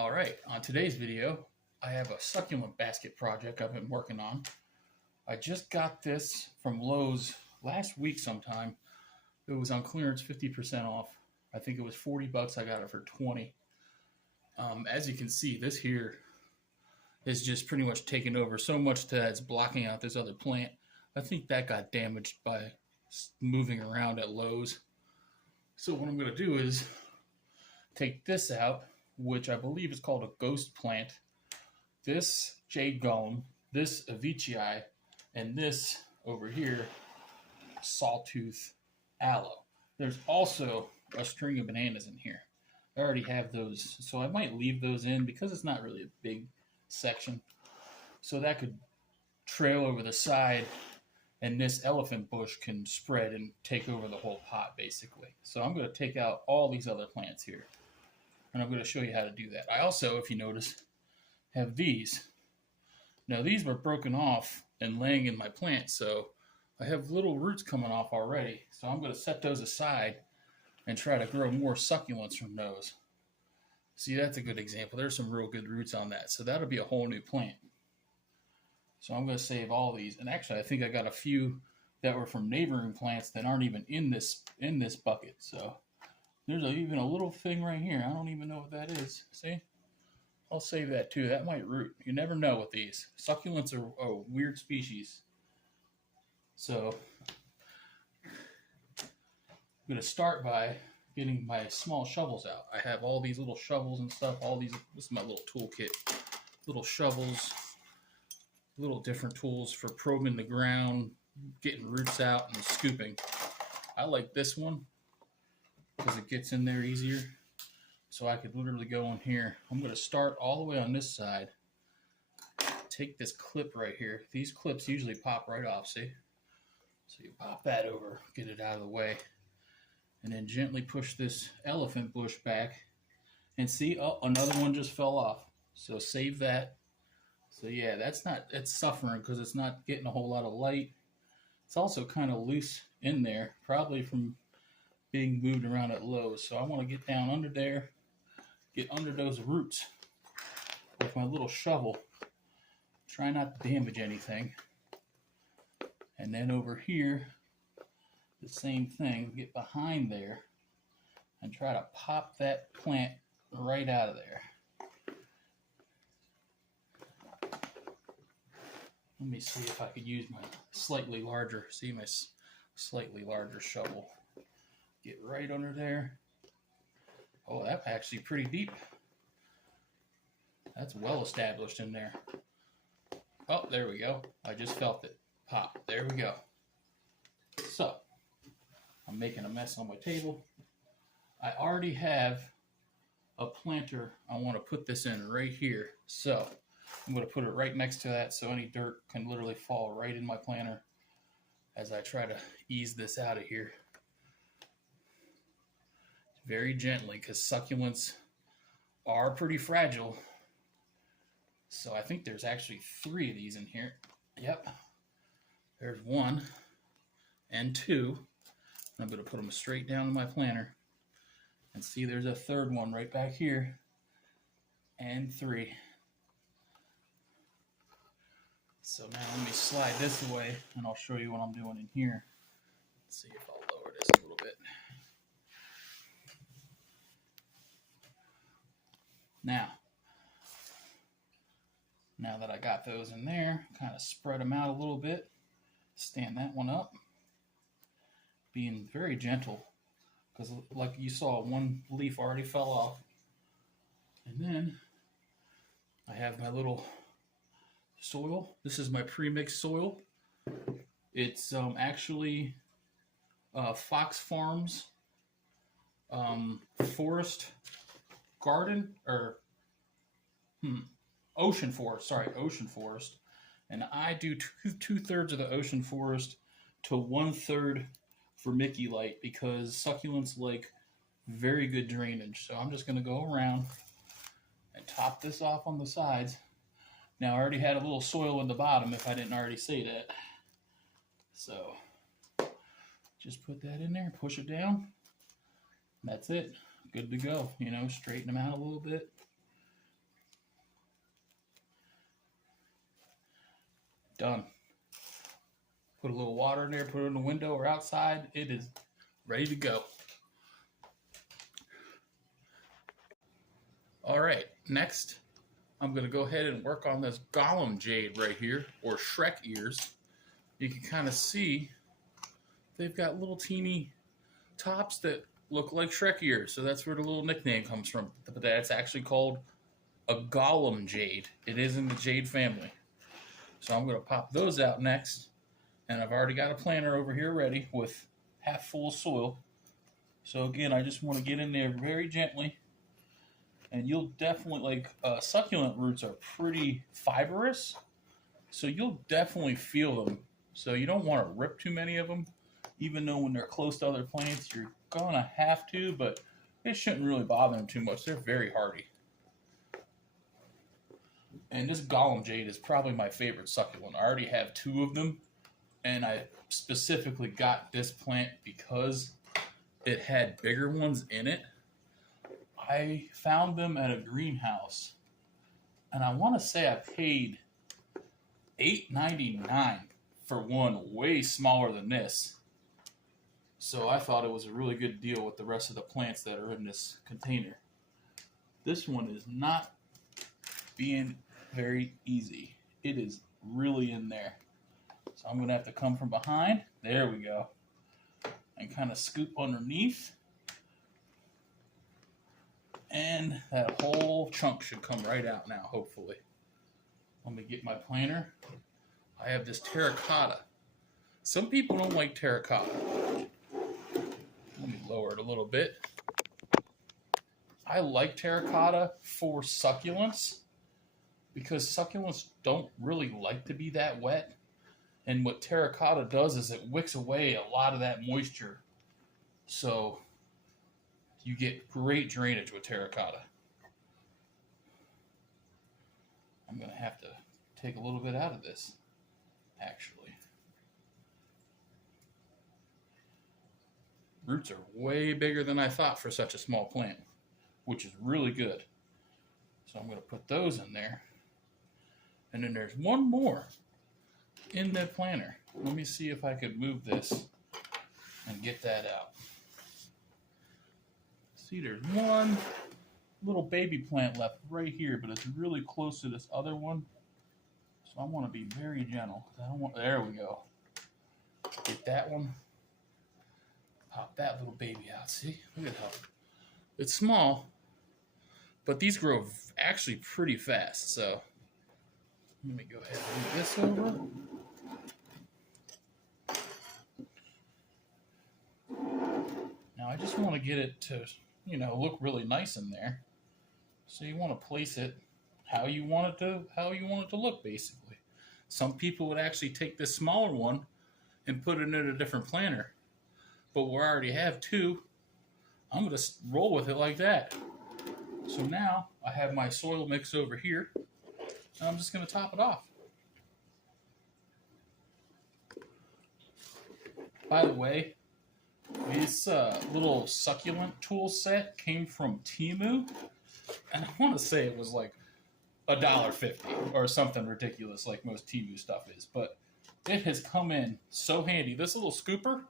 All right, on today's video, I have a succulent basket project I've been working on. I just got this from Lowe's last week sometime. It was on clearance, 50% off. I think it was 40 bucks. I got it for 20. As you can see, this here is just pretty much taken over so much that it's blocking out this other plant. I think that got damaged by moving around at Lowe's. So what I'm going to do is take this out, which I believe is called a ghost plant, this jade golem, this avicii, and this over here, sawtooth aloe. There's also a string of bananas in here. I already have those, so I might leave those in because it's not really a big section. So that could trail over the side, and this elephant bush can spread and take over the whole pot, basically. So I'm going to take out all these other plants here, and I'm going to show you how to do that. I also, if you notice, have these. Now these were broken off and laying in my plant, so I have little roots coming off already. So I'm going to set those aside and try to grow more succulents from those. See, that's a good example. There's some real good roots on that. So that'll be a whole new plant. So I'm going to save all these. And actually, I think I got a few that were from neighboring plants that aren't even in this bucket. So there's even a little thing right here. I don't even know what that is. See? I'll save that too. That might root. You never know with these. Succulents are a weird species. So I'm going to start by getting my small shovels out. I have all these little shovels and stuff. This is my little toolkit. Little shovels, little different tools for probing the ground, getting roots out, and scooping. I like this one because it gets in there easier. So I could literally go in here. I'm going to start all the way on this side. Take this clip right here. These clips usually pop right off, see? So you pop that over, get it out of the way, and then gently push this elephant bush back. And see, oh, another one just fell off. So save that. So yeah, it's suffering because it's not getting a whole lot of light. It's also kind of loose in there, probably from being moved around at Lowe's. So I want to get down under there, get under those roots with my little shovel. Try not to damage anything. And then over here, the same thing, get behind there and try to pop that plant right out of there. Let me see if I could use my slightly larger shovel. Get right under there. Oh, that's actually pretty deep. That's well established in there. Oh, there we go. I just felt it pop. There we go. So, I'm making a mess on my table. I already have a planter I want to put this in right here. So, I'm going to put it right next to that so any dirt can literally fall right in my planter as I try to ease this out of here. Very gently, because succulents are pretty fragile. So I think there's actually 3 of these in here. Yep. There's 1 and 2. I'm going to put them straight down in my planter. And see, there's a 3rd one right back here. And 3. So now let me slide this away, and I'll show you what I'm doing in here. Let's see if I'll lower this a little bit. Now that I got those in there, kind of spread them out a little bit. Stand that one up. Being very gentle, because like you saw, one leaf already fell off. And then I have my little soil. This is my pre-mixed soil. It's actually Fox Farms Forest Garden, or Ocean Forest, sorry, Ocean Forest. And I do two-thirds of the Ocean Forest to 1/3 vermiculite because succulents like very good drainage. So I'm just going to go around and top this off on the sides. Now I already had a little soil in the bottom if I didn't already say that. So just put that in there, push it down. That's it. Good to go. You know, straighten them out a little bit. Done. Put a little water in there, put it in the window or outside. It is ready to go. All right, next I'm going to go ahead and work on this Gollum jade right here, or Shrek ears. You can kind of see they've got little teeny tops that look like Shrek ears, so that's where the little nickname comes from. But that's actually called a Gollum jade. It is in the jade family. So I'm going to pop those out next, and I've already got a planter over here ready with half full of soil. So again, I just want to get in there very gently. And you'll definitely, succulent roots are pretty fibrous, so you'll definitely feel them. So you don't want to rip too many of them, even though when they're close to other plants, you're going to have to, but it shouldn't really bother them too much. They're very hardy. And this Gollum jade is probably my favorite succulent. I already have 2 of them, and I specifically got this plant because it had bigger ones in it. I found them at a greenhouse, and I want to say I paid $8.99 for one way smaller than this. So I thought it was a really good deal with the rest of the plants that are in this container. This one is not being very easy. It is really in there. So I'm going to have to come from behind. There we go. And kind of scoop underneath. And that whole chunk should come right out now, hopefully. Let me get my planter. I have this terracotta. Some people don't like terracotta. Let me lower it a little bit. I like terracotta for succulents because succulents don't really like to be that wet. And what terracotta does is it wicks away a lot of that moisture. So you get great drainage with terracotta. I'm going to have to take a little bit out of this, actually. Roots are way bigger than I thought for such a small plant, which is really good. So I'm going to put those in there. And then there's one more in that planter. Let me see if I could move this and get that out. See, there's one little baby plant left right here, but it's really close to this other one. So I want to be very gentle. I don't want, there we go. Get that one. Pop that little baby out. See, look at how it's small, but these grow actually pretty fast. So let me go ahead and move this over. Now I just want to get it to, look really nice in there. So you want to place it how you want it to look, basically. Some people would actually take this smaller one and put it in a different planter. But we already have 2. I'm going to roll with it like that. So now I have my soil mix over here, and I'm just going to top it off. By the way, this little succulent tool set came from Temu, and I want to say it was like $1.50 or something ridiculous like most Temu stuff is, but it has come in so handy. This little scooper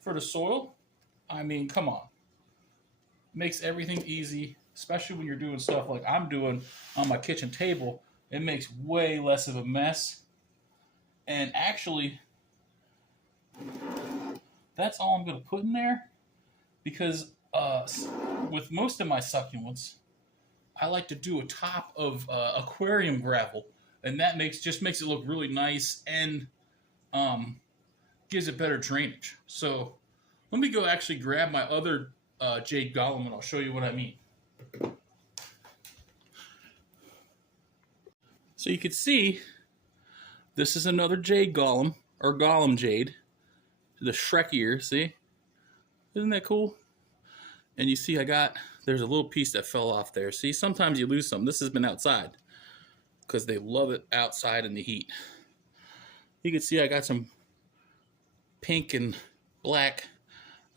for the soil, I mean, come on. Makes everything easy, especially when you're doing stuff like I'm doing on my kitchen table. It makes way less of a mess. And actually, that's all I'm going to put in there because with most of my succulents, I like to do a top of aquarium gravel, and that just makes it look really nice and gives it better drainage. So let me go actually grab my other jade Gollum, and I'll show you what I mean. So you can see this is another jade Gollum, or Gollum jade. The Shrek ear, see? Isn't that cool? And you see there's a little piece that fell off there. See, sometimes you lose some. This has been outside because they love it outside in the heat. You can see I got some pink and black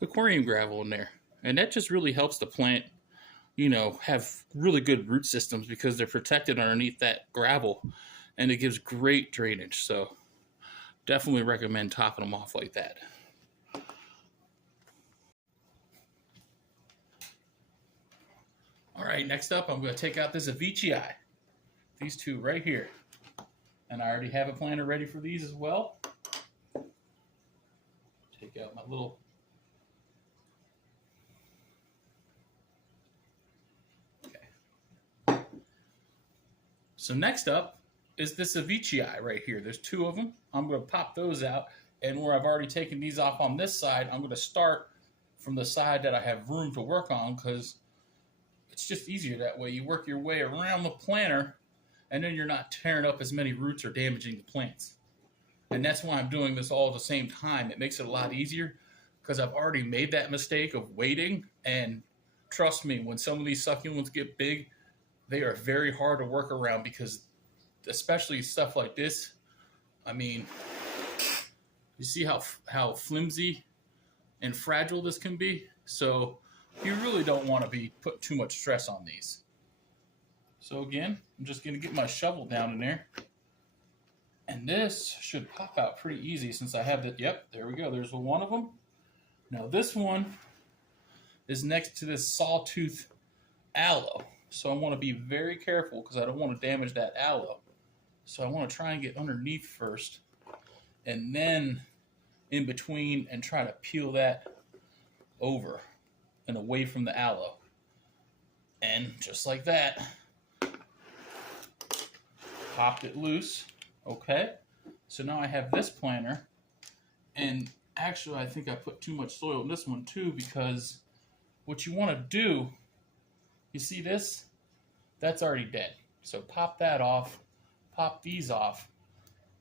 aquarium gravel in there. And that just really helps the plant, have really good root systems because they're protected underneath that gravel. and it gives great drainage. So definitely recommend topping them off like that. All right, next up, I'm going to take out this Avicii. These two right here. And I already have a planter ready for these as well. Take out my little... Okay. So next up is this Avicii right here. There's two of them. I'm going to pop those out. And where I've already taken these off on this side, I'm going to start from the side that I have room to work on, because it's just easier that way. You work your way around the planter, and then you're not tearing up as many roots or damaging the plants. And that's why I'm doing this all at the same time. It makes it a lot easier, because I've already made that mistake of waiting. And trust me, when some of these succulents get big, they are very hard to work around, because especially stuff like this, I mean, you see how flimsy and fragile this can be? So you really don't want to be putting too much stress on these. So again, I'm just going to get my shovel down in there. And this should pop out pretty easy since I have the, yep, there we go. There's one of them. Now this one is next to this sawtooth aloe. So I want to be very careful, because I don't want to damage that aloe. So I want to try and get underneath first, and then in between, and try to peel that over and away from the aloe. And just like that, popped it loose. Okay, so now I have this planter, and actually I think I put too much soil in this one too, because what you want to do, you see this? That's already dead. So pop that off, pop these off.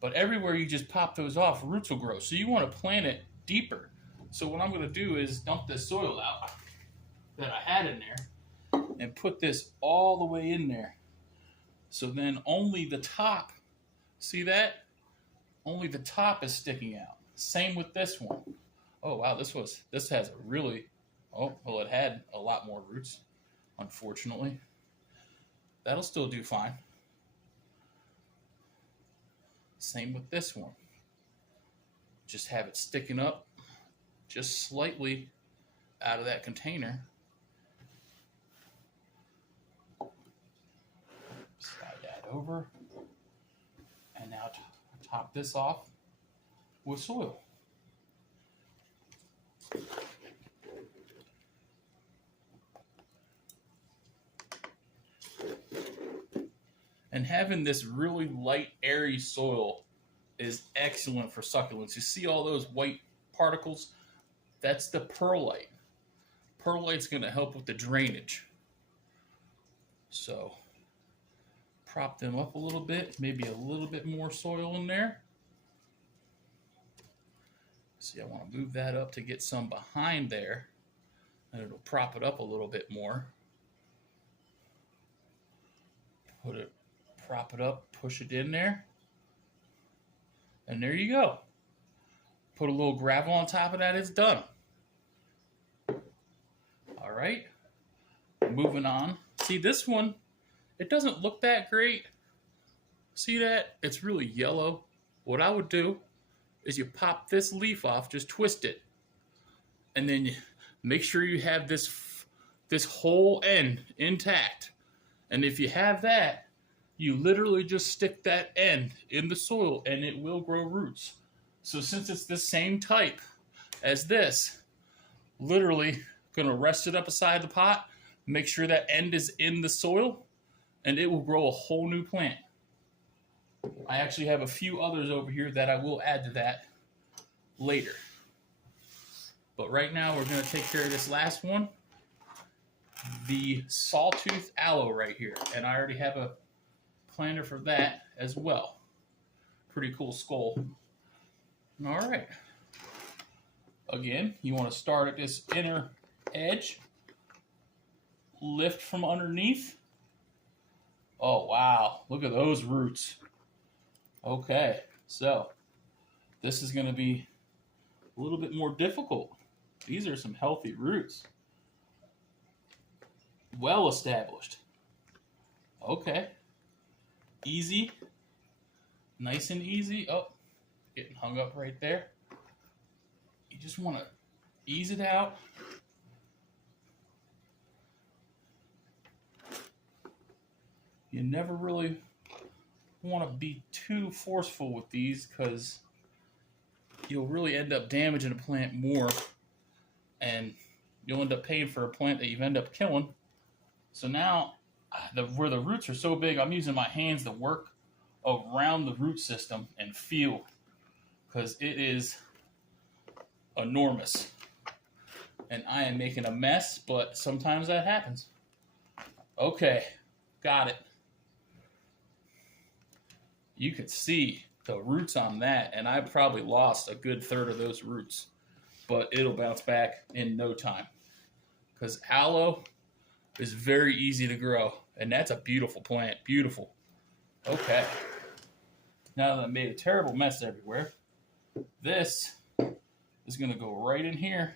But everywhere you just pop those off, roots will grow. So you want to plant it deeper. So what I'm going to do is dump this soil out that I had in there and put this all the way in there. So then only the top, see that? Only the top is sticking out. Same with this one. Oh wow, this has a really, oh, well, it had a lot more roots, unfortunately. That'll still do fine. Same with this one. Just have it sticking up just slightly out of that container. Slide that over. And now top this off with soil. And having this really light, airy soil is excellent for succulents. You see all those white particles? That's the perlite. Perlite's going to help with the drainage. So prop them up a little bit, maybe a little bit more soil in there. See, I want to move that up to get some behind there, and it'll prop it up a little bit more. Prop it up, push it in there, and there you go. Put a little gravel on top of that, it's done. All right, moving on. See this one, it doesn't look that great. See that? It's really yellow. What I would do is you pop this leaf off, just twist it, and then you make sure you have this whole end intact. And if you have that, you literally just stick that end in the soil and it will grow roots. So since it's the same type as this, literally gonna rest it up beside the pot, make sure that end is in the soil, and it will grow a whole new plant. I actually have a few others over here that I will add to that later. But right now we're gonna take care of this last one, the sawtooth aloe right here. And I already have a planter for that as well. Pretty cool skull. All right. Again, you want to start at this inner edge, lift from underneath. Oh wow, look at those roots. Okay, so this is going to be a little bit more difficult. These are some healthy roots. Well established. Okay. Easy. Nice and easy. Oh, getting hung up right there. You just want to ease it out. You never really want to be too forceful with these because you'll really end up damaging a plant more, and you'll end up paying for a plant that you've ended up killing. So now, where the roots are so big, I'm using my hands to work around the root system and feel, because it is enormous. And I am making a mess, but sometimes that happens. Okay, got it. You can see the roots on that, and I probably lost a good third of those roots, but it'll bounce back in no time, because aloe is very easy to grow, and that's a beautiful plant. Beautiful. Okay. Now that I made a terrible mess everywhere, this is going to go right in here.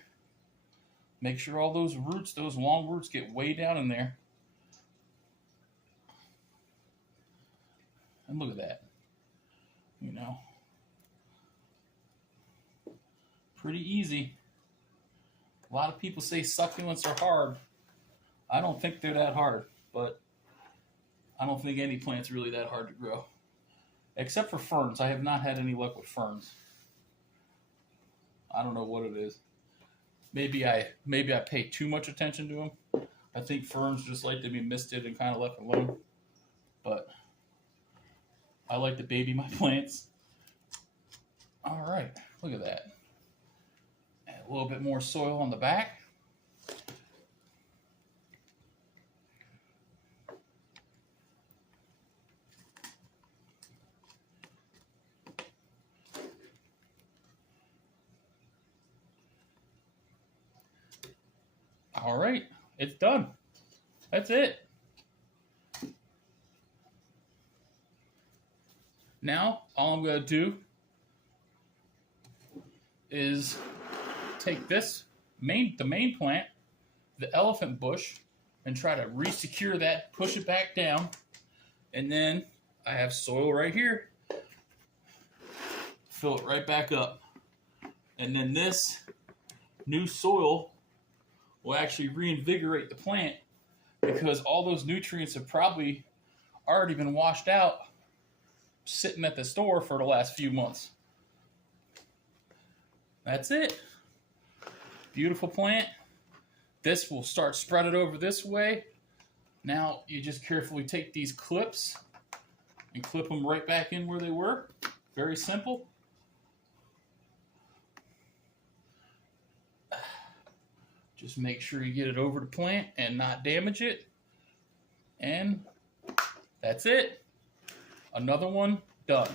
Make sure all those roots, those long roots, get way down in there. And look at that. You know, pretty easy. A lot of people say succulents are hard. I don't think they're that hard, but I don't think any plant's really that hard to grow. Except for ferns. I have not had any luck with ferns. I don't know what it is. Maybe I pay too much attention to them. I think ferns just like to be misted and kind of left alone. But I like to baby my plants. All right, look at that. Add a little bit more soil on the back. All right, it's done. That's it. Now, all I'm going to do is take this the main plant, the elephant bush, and try to re-secure that, push it back down, and then I have soil right here. Fill it right back up. And then this new soil will actually reinvigorate the plant, because all those nutrients have probably already been washed out sitting at the store for the last few months. That's it. Beautiful plant. This will start spreading over this way. Now you just carefully take these clips and clip them right back in where they were. Very simple. Just make sure you get it over the plant and not damage it. And that's it. Another one done.